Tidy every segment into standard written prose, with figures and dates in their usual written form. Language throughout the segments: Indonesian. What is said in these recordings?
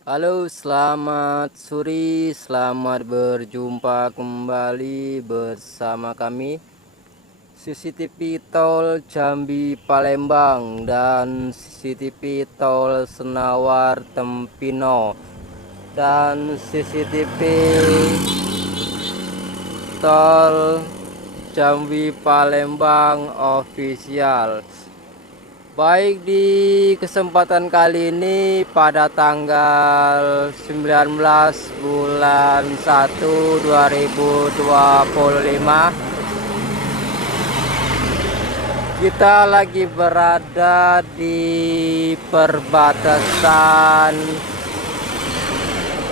Halo, selamat sore, selamat berjumpa kembali bersama kami CCTV Tol Jambi Palembang dan CCTV Tol Senawar Tempino dan CCTV Tol Jambi Palembang official. Baik, di kesempatan kali ini pada tanggal 19 bulan 1 2025 kita lagi berada di perbatasan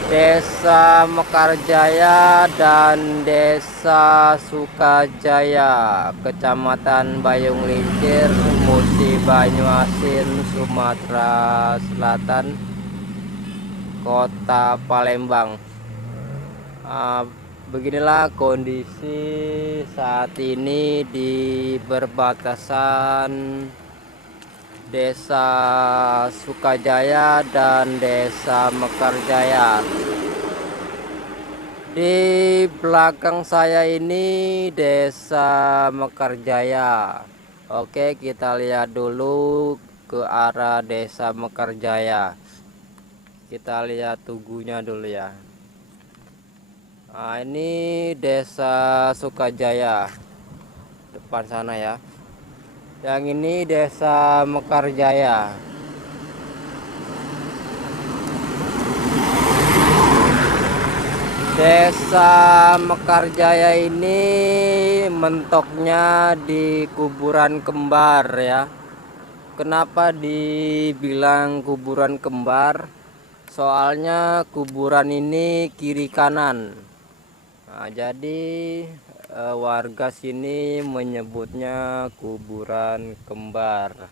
Desa Mekarjaya dan Desa Sukajaya, Kecamatan Bayung Lincir, Musi Banyuasin, Sumatera Selatan, Kota Palembang. Beginilah kondisi saat ini di perbatasan Desa Sukajaya dan Desa Mekarjaya. Di belakang saya ini Desa Mekarjaya. Oke, kita lihat dulu ke arah Desa Mekarjaya. Kita lihat tugunya dulu ya. Nah, ini Desa Sukajaya depan sana ya. Yang ini Desa Mekarjaya. Desa Mekarjaya ini mentoknya di kuburan kembar ya. Kenapa dibilang kuburan kembar? Soalnya kuburan ini kiri kanan. Nah, jadi warga sini menyebutnya kuburan kembar.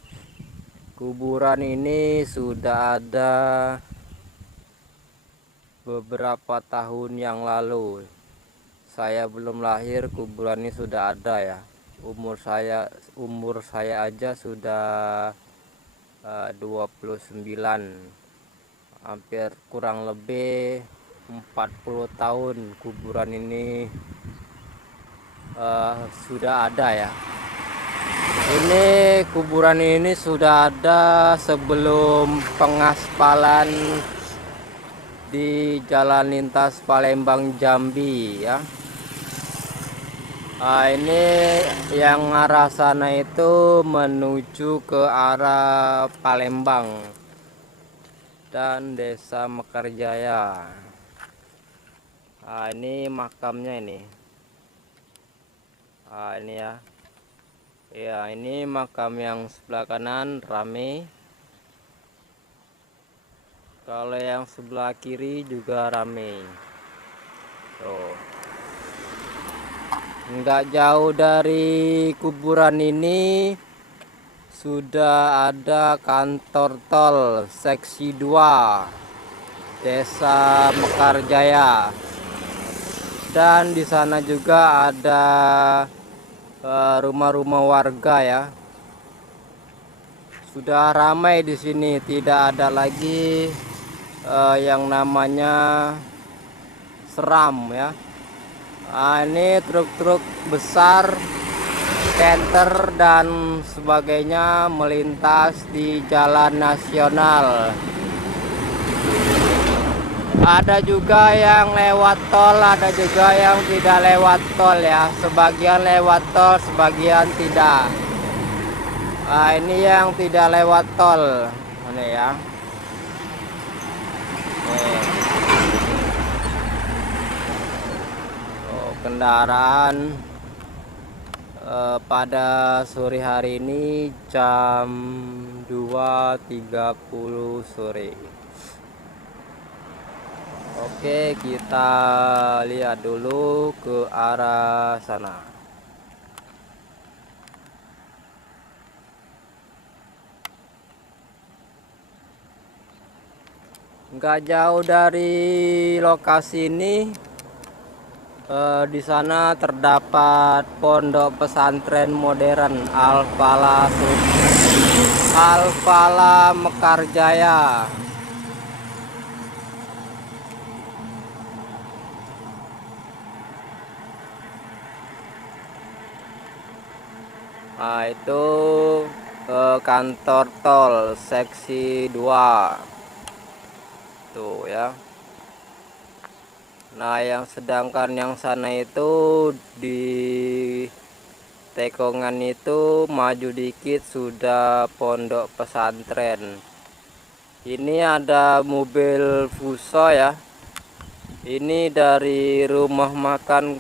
Kuburan ini sudah ada beberapa tahun yang lalu. Saya belum lahir, kuburan ini sudah ada ya. Umur saya aja sudah 29, hampir kurang lebih 40 tahun kuburan ini sudah ada ya. Ini kuburan ini sudah ada sebelum pengaspalan di jalan lintas Palembang Jambi ya. Nah, ini yang arah sana itu menuju ke arah Palembang dan Desa Mekarjaya. Nah, ini makamnya ini. Nah, ini ya. Ya, ini makam yang sebelah kanan rame. Kalau yang sebelah kiri juga rame. Tuh. Nggak jauh dari kuburan ini sudah ada kantor tol seksi 2 Desa Mekarjaya. Dan di sana juga ada rumah-rumah warga ya. Sudah ramai di sini, tidak ada lagi yang namanya seram ya. Nah, ini truk-truk besar, canter dan sebagainya melintas di jalan nasional. Ada juga yang lewat tol, ada juga yang tidak lewat tol ya. Sebagian lewat tol, sebagian tidak. Nah, ini yang tidak lewat tol. Ini ya. Nih. Oh, kendaraan pada sore hari ini jam 2.30 sore. Oke, kita lihat dulu ke arah sana. Nggak jauh dari lokasi ini, di sana terdapat pondok pesantren modern Al-Falah Mekarjaya. Nah, itu kantor tol seksi 2 tuh ya. Nah, yang sedangkan yang sana itu di Tekongan itu maju dikit sudah pondok pesantren. Ini ada mobil Fuso ya. Ini dari rumah makan,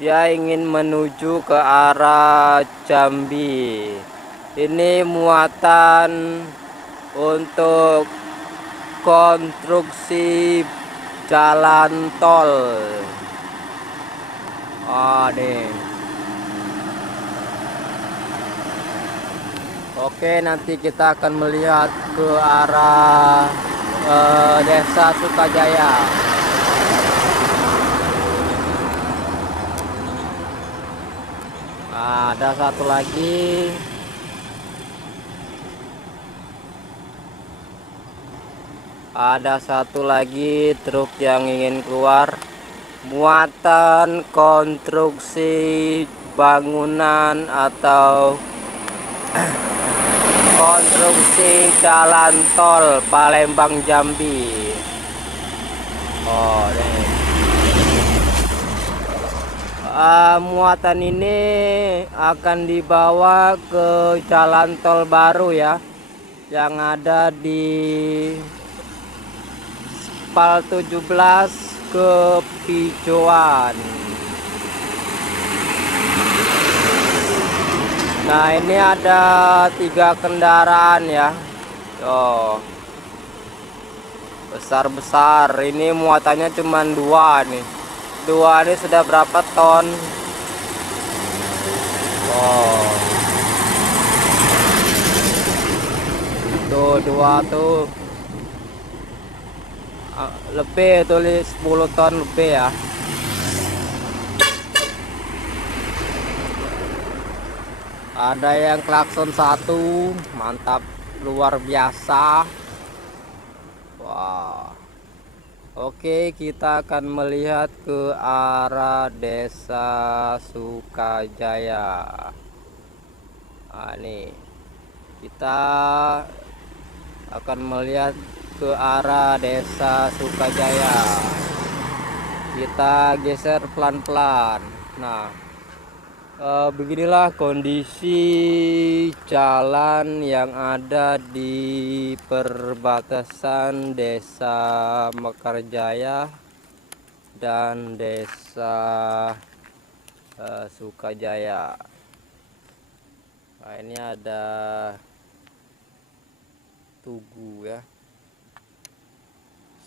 dia ingin menuju ke arah Jambi. Ini muatan untuk konstruksi jalan tol. Nih. Oke, nanti kita akan melihat ke arah Desa Sukajaya. Nah, ada satu lagi. Ada satu lagi truk yang ingin keluar, muatan konstruksi bangunan atau konstruksi jalan tol Palembang Jambi. Nih. Muatan ini akan dibawa ke jalan tol baru ya, yang ada di Spal 17 ke Pijoan. Nah, ini ada 3 kendaraan ya. Besar-besar. Ini muatannya cuma 2 nih. 2 ini sudah berapa ton? Tuh 2 tuh lebih, tulis 10 ton lebih ya. Ada yang klakson 1, mantap, luar biasa. Wah. Oke, kita akan melihat ke arah Desa Sukajaya. Nah, nih kita akan melihat ke arah Desa Sukajaya. Kita geser pelan-pelan. Nah, beginilah kondisi jalan yang ada di perbatasan Desa Mekarjaya dan Desa Sukajaya. Nah, ini ada Tugu ya.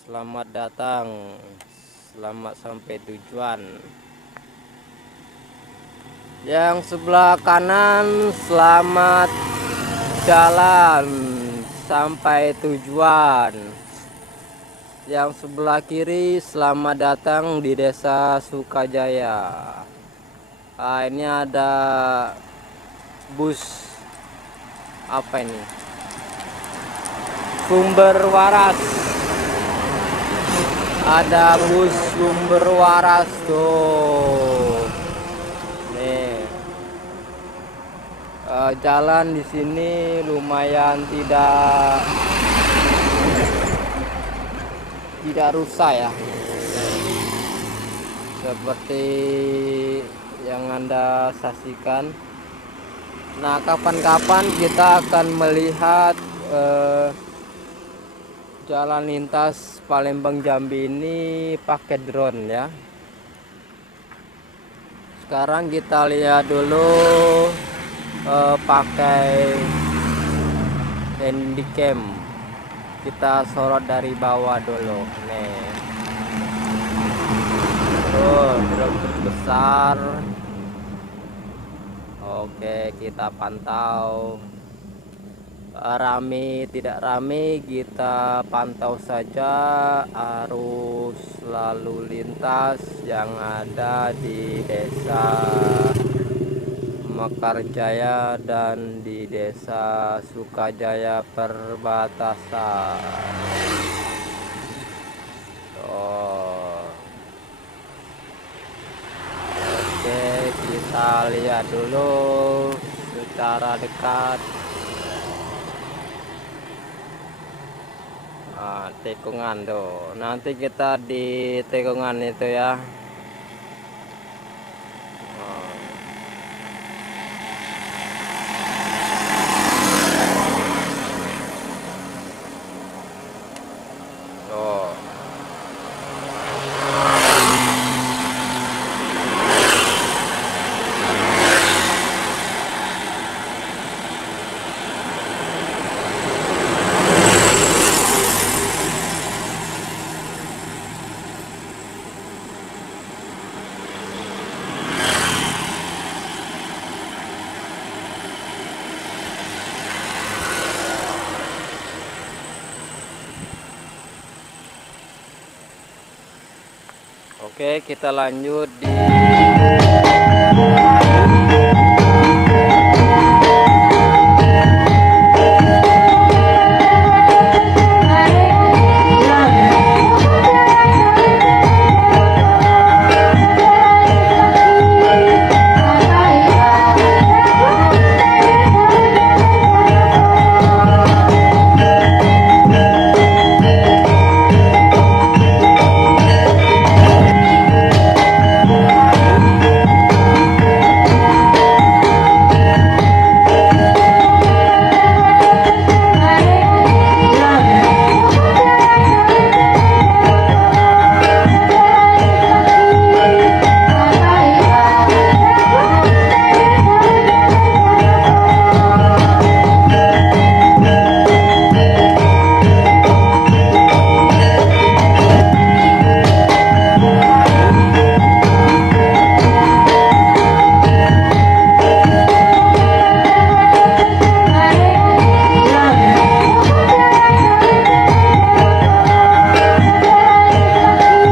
Selamat datang, selamat sampai tujuan. Yang sebelah kanan, selamat jalan sampai tujuan. Yang sebelah kiri, selamat datang di Desa Sukajaya. Nah, ini ada bus apa ini? Sumber Waras. Ada bus Sumber Waras tuh. Nih. Jalan di sini lumayan tidak rusak ya. Seperti yang Anda saksikan. Nah, kapan-kapan kita akan melihat jalan lintas Palembang Jambi ini pakai drone ya. Sekarang kita lihat dulu pakai handycam. Kita sorot dari bawah dulu nih. Drone besar. Oke, kita pantau. Rame tidak rame kita pantau saja arus lalu lintas yang ada di Desa Mekarjaya dan di Desa Sukajaya perbatasan. Oke, kita lihat dulu secara dekat. Nah, tikungan tuh. Nanti kita di tikungan itu ya. Tuh. Oke, kita lanjut di